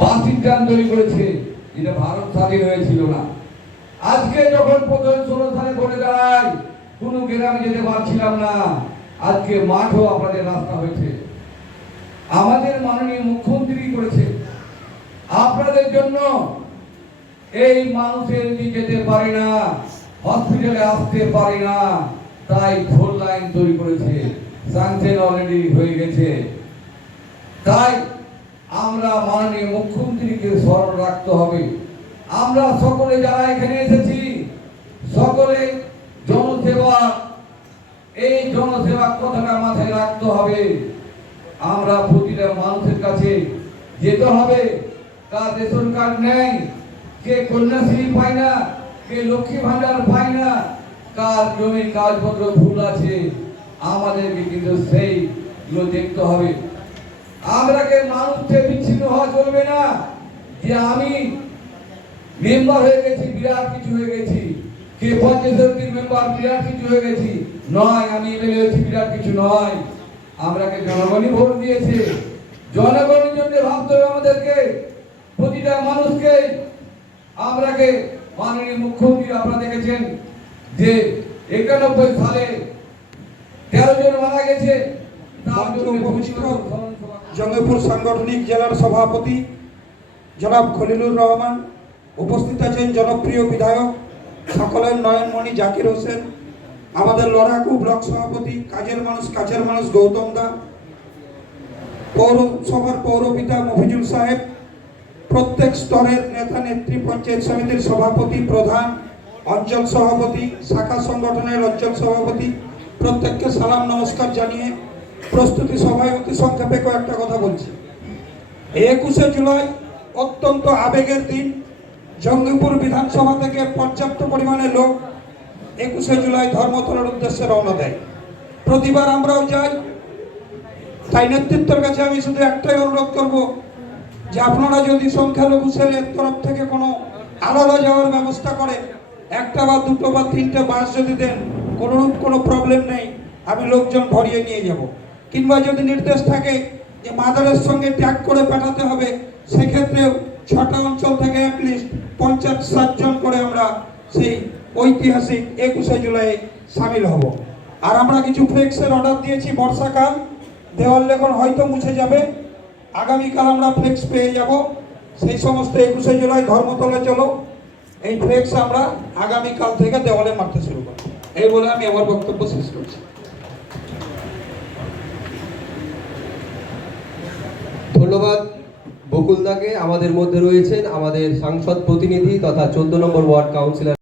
বাসির ট্রান তৈরি করেছে যেটা ভারত স্বাধীন হয়েছিল না। আজকে যখন প্রথম ষোলো সালে করে দাঁড়ায় কোনো গ্রামে যেতে পারছিলাম না, আজকে মাঠও আপনাদের রাস্তা হয়েছে। আমাদের মাননীয় মুখ্যমন্ত্রী করেছে। আপনাদের জন্য এই মানুষের যেতে পারে না, হসপিটালে আসতে পারে না, তাই ফোর লাইন তৈরি করেছে। স্যাংশন অলরেডি হয়ে গেছে। তাই আমরা মাননীয় মুখ্যমন্ত্রীকে স্মরণ রাখতে হবে। আমরা সকলে যারা এখানে এসেছি, সকলে জনসেবা, এই জনসেবা কথাটা মাথায় রাখতে হবে। আমরা প্রতিটা মানুষের কাছে যেতে হবে। কার রেশন কার্ড নেই কে কন্যাশ্রী পায় না কে লক্ষ্মী ভান্ডার পায় না, কার জমির কাগজপত্র ভুল আছে, আমাদেরকে কিন্তু সেইগুলো দেখতে হবে। আমরাকে মানুষকে হওয়া চলবে না যে আমি মেম্বার হয়ে গেছি বিরাট কিছু হয়ে গেছি। কে পঞ্চায়েত সমিতির মেম্বার বিরাট কিছু হয়ে গেছি। নয় আমি এমএলএ হয়েছি বিরাট কিছু নয়। আমরাকে জনগণই ভোট দিয়েছে? জনগণের জন্য ভাবতে হবে আমাদেরকে। প্রতিটা মানুষকে আমরাকে মাননীয় মুখ্যমন্ত্রী আপনারা দেখেছেন যে একানব্বই সালে তেরো জন মারা গেছে। তার জন্য জঙ্গিপুর সাংগঠনিক জেলার সভাপতি জনাব খলিলুর রহমান, উপস্থিত আছেন জনপ্রিয় বিধায়ক সকলের নয়নমণি জাকির হোসেন, আমাদের লড়াকু ব্লক সভাপতি কাজের মানুষ, কাছের মানুষ গৌতম দা, পৌরসভার পৌরপিতা মফিজুল সাহেব, প্রত্যেক স্তরের নেতা নেত্রী পঞ্চায়েত সমিতির সভাপতি, প্রধান, অঞ্চল সভাপতি, শাখা সংগঠনের অঞ্চল সভাপতি, প্রত্যেককে সালাম নমস্কার জানিয়ে প্রস্তুতি সভায় অতি সংক্ষেপে কয়েকটা কথা বলছি। একুশে জুলাই অত্যন্ত আবেগের দিন। জঙ্গিপুর বিধানসভা থেকে পর্যাপ্ত পরিমাণে লোক একুশে জুলাই ধর্মতলার উদ্দেশ্যে রওনা দেয়। প্রতিবার আমরাও যাই। তাই নেতৃত্বের কাছে আমি শুধু একটাই অনুরোধ করব যে আপনারা যদি সংখ্যালঘু সেলের তরফ থেকে কোনো আলাদা যাওয়ার ব্যবস্থা করে একটা বা দুটো বা তিনটে বাস যদি দেন, কোনোরূপ কোনো প্রবলেম নেই। আমি লোকজন ভরিয়ে নিয়ে যাব। কিংবা যদি নির্দেশ থাকে যে মাদারের সঙ্গে ট্যাগ করে পাঠাতে হবে, সেক্ষেত্রেও ছটা অঞ্চল থেকে অ্যাটলিস্ট পঞ্চাশ ষাটজন করে আমরা সেই ঐতিহাসিক একুশে জুলাই সামিল হব। আর আমরা কিছু ফ্লেক্সের অর্ডার দিয়েছি বর্ষাকাল। দেওয়াল লেখন হয়তো মুছে যাবে। আগামীকাল আমরা ফ্লেক্স পেয়ে যাব। সেই সমস্ত একুশে জুলাই ধর্মতলে চলো। এই ফ্লেক্স আমরা আগামীকাল থেকে দেওয়ালে মারতে শুরু করব। এই বলে আমি আমার বক্তব্য শেষ করছি। ধন্যবাদ। বকুলদাকে আমাদের মধ্যে রয়েছেন আমাদের সাংসদ প্রতিনিধি তথা চোদ্দ নম্বর ওয়ার্ড কাউন্সিলর।